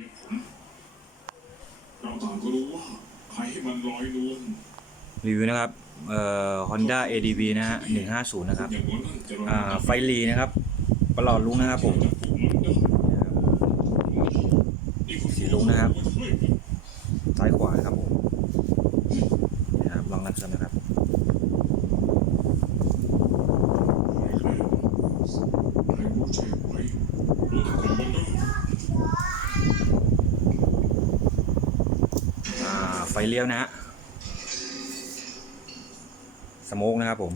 มีผล เราต่างก็รู้ว่าใครให้มันลอยนวลรีวิวนะครับ เอ่อ Honda ADV นะฮะ150 นะครับ อย่างนั้นจะอ่า ไฟลีนะครับ ประหลอดลุงนะครับผม สีลุงนะครับ ซ้ายขวาครับผมนะครับลองนับเสริมนะครับ ให้รู้ใจไว้ลดความมันได้ อ่า ไฟเลี้ยวนะฮะสโมกนะครับผม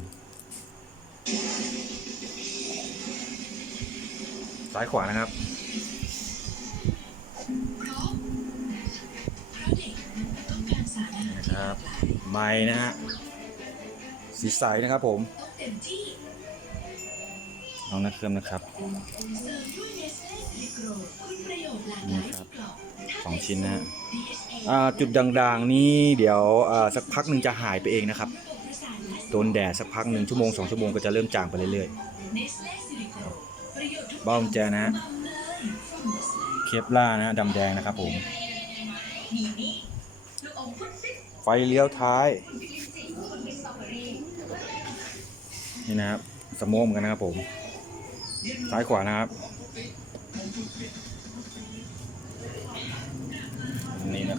ซ้ายขวานะครับเพราะเพราะเด็กต้องการสารอาหารที่หลากหลายไม้นะฮะสีใสนะครับผมต้องเต็มที่ลองนับเสริมนะครับเสริมด้วยเนสเล่ซิลิโกรคุณประโยชน์หลากหลายนี่ครับที่กล่องสองชิ้นนะฮะ DHA อ่าจุดด่างๆนี่เดี๋ยวอ่าสักพักหนึ่งจะหายไปเองนะครับโดนแดดสักพักหนึ่งชั่วโมงสองชั่วโมงก็จะเริ่มจางไปเรื่อยเนสเบ้าแจนะฮะเลย from Nestle ๆเคปล่านะฮะดำแดงนะครับผม ไฟเลี้ยวท้าย นี่นะครับสโมเหมือนกันนะครับผม ซ้ายขวานะครับ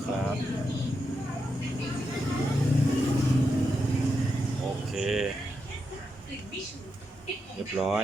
ครับ โอเค เรียบร้อย